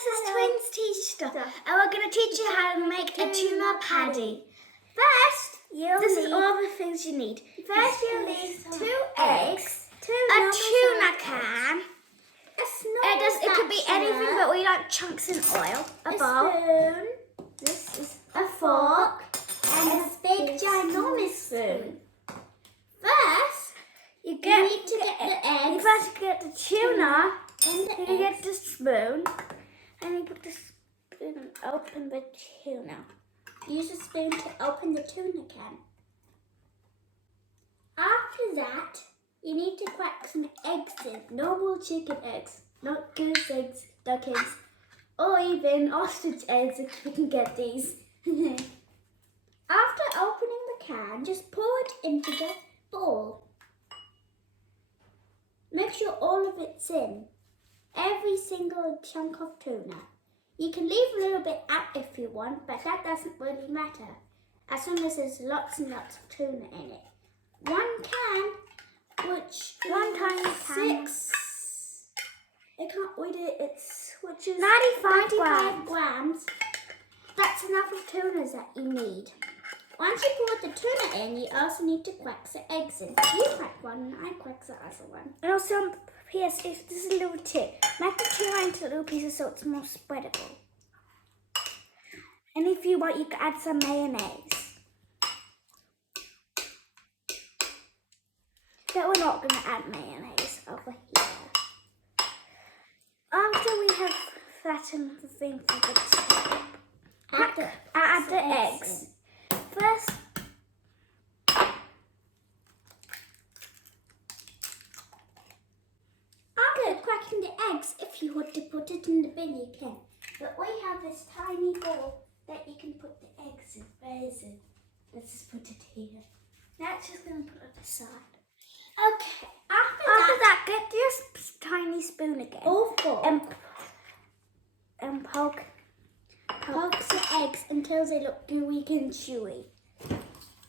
this is Twins Teach Stuff, and we're going to teach you how to make a tuna paddy. First, this is all the things you need. First, you'll need 2 eggs, a tuna can. It could be anything, but we like chunks in oil. A bowl. Spoon. This is a fork and a big ginormous spoon. First, you need to get the eggs. You first get the tuna. And you get the spoon, and you put the spoon and open the tuna. Use a spoon to open the tuna can. After that, you need to crack some eggs in. Normal chicken eggs, not goose eggs, duck eggs, or even ostrich eggs if you can get these. After opening the can, just pour it into the bowl. Make sure all of it's in. Every single chunk of tuna. You can leave a little bit out if you want, but that doesn't really matter, as long as there's lots and lots of tuna in it. One can, which one tiny can. I can't read it. Which is 95 grams. That's enough of tunas that you need. Once you pour the tuna in, you also need to crack the eggs in. You crack one, and I crack the other one. And also, P.S. This is a little tip. Make the tuna into little pieces so it's more spreadable. And if you want, you can add some mayonnaise. But we're not going to add mayonnaise over here. After we have flattened the thing for the top, add the eggs. First, after cracking the eggs, if you want to put it in the bin, you can. But we have this tiny bowl that you can put the eggs in. Where is it? Let's just put it here. Now it's just going to put it aside. Okay. After that, get your tiny spoon again. Or fork. And poke the eggs until they look gooey and chewy.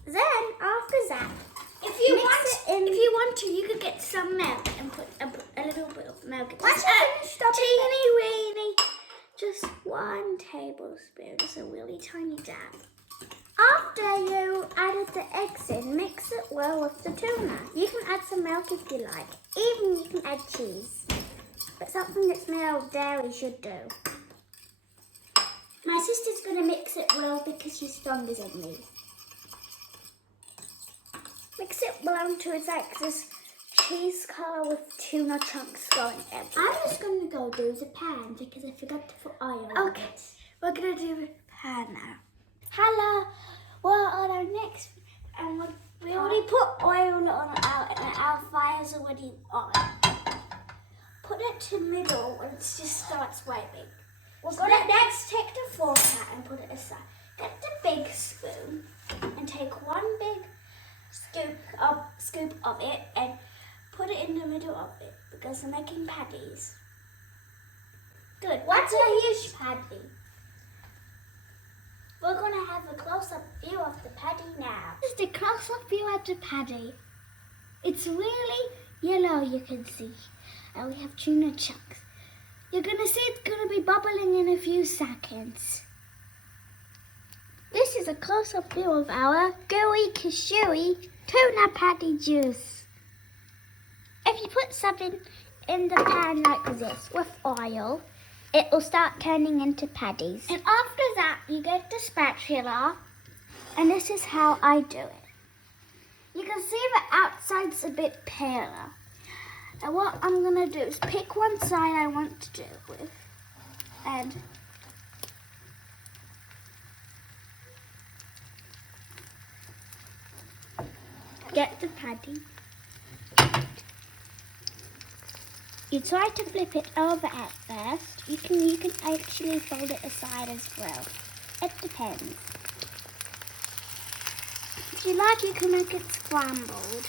Then, after that, if you want to, you could get some milk and put a little bit of milk. Once you finish teeny weeny, just 1 tablespoon. It's a really tiny dab. After you added the eggs in, mix it well with the tuna. You can add some milk if you like. Even you can add cheese. But something that's made of dairy should do. My sister's going to mix it well because she's stronger than me. Mix it well until it's like this cheese colour with tuna chunks going everywhere. I'm just going to go do the pan because I forgot to put oil on Okay, it. we're going to do the pan now. Hello, we're on our next, and we already put oil on our fire's already on. Put it to middle when it just starts waving. We're going to next take the fork out and put it aside. Get the big spoon and take 1 big scoop of it and put it in the middle of it because we're making patties. Good. What's a huge patty? We're going to have a close-up view of the patty now. This is the close-up view of the patty. It's really yellow, you can see. And we have tuna chunks. You're going to see it's going to be bubbling in a few seconds. This is a close-up view of our gooey, cashewy tuna patty juice. If you put something in the pan like this with oil, it will start turning into patties. And after that, you get the spatula, and this is how I do it. You can see the outside's a bit paler. And what I'm going to do is pick one side I want to do it with, and get the patty. You try to flip it over at first. You can actually fold it aside as well. It depends. If you like, you can make it scrambled.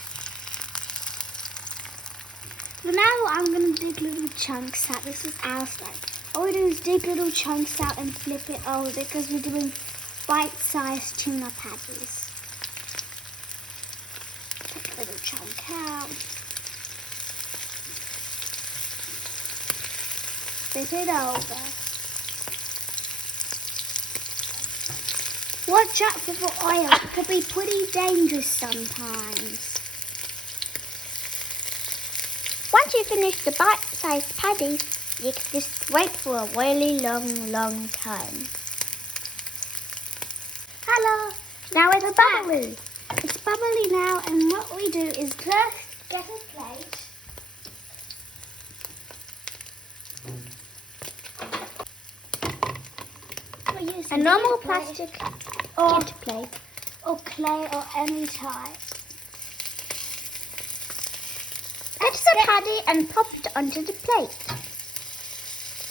But now I'm going to dig little chunks out. This is our style. All we do is dig little chunks out and flip it over because we're doing bite-sized tuna patties. Take a little chunk out. Flip it over. Watch out for the oil. It can be pretty dangerous sometimes. Once you finish the bite-sized patties, you can just wait for a really long time. Hello! Now it's bubbly. It's bubbly now, and what we do is first get a plate. A normal plastic or plate or clay or any type. Get the paddy and pop it onto the plate.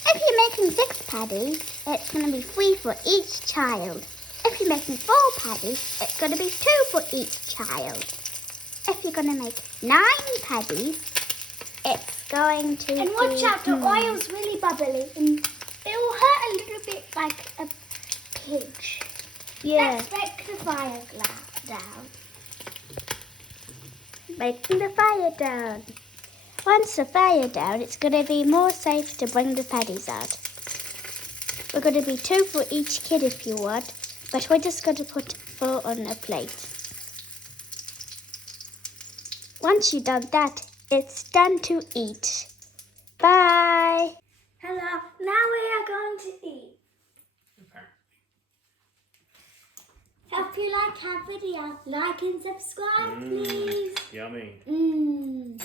If you're making 6 paddies, it's going to be 3 for each child. If you're making 4 paddies, it's going to be 2 for each child. If you're going to make 9 paddies, it's going to And watch out, the oil's really bubbly and it will hurt a little bit like a pinch. Yeah. Let's make the fire down. Making the fire down. Once the fire down, it's going to be more safe to bring the paddies out. We're going to be 2 for each kid if you want, but we're just going to put 4 on a plate. Once you've done that, it's done to eat. Bye! Hello, now we are going to eat. Okay. If you like our video, like and subscribe, please. Yummy. Mmm.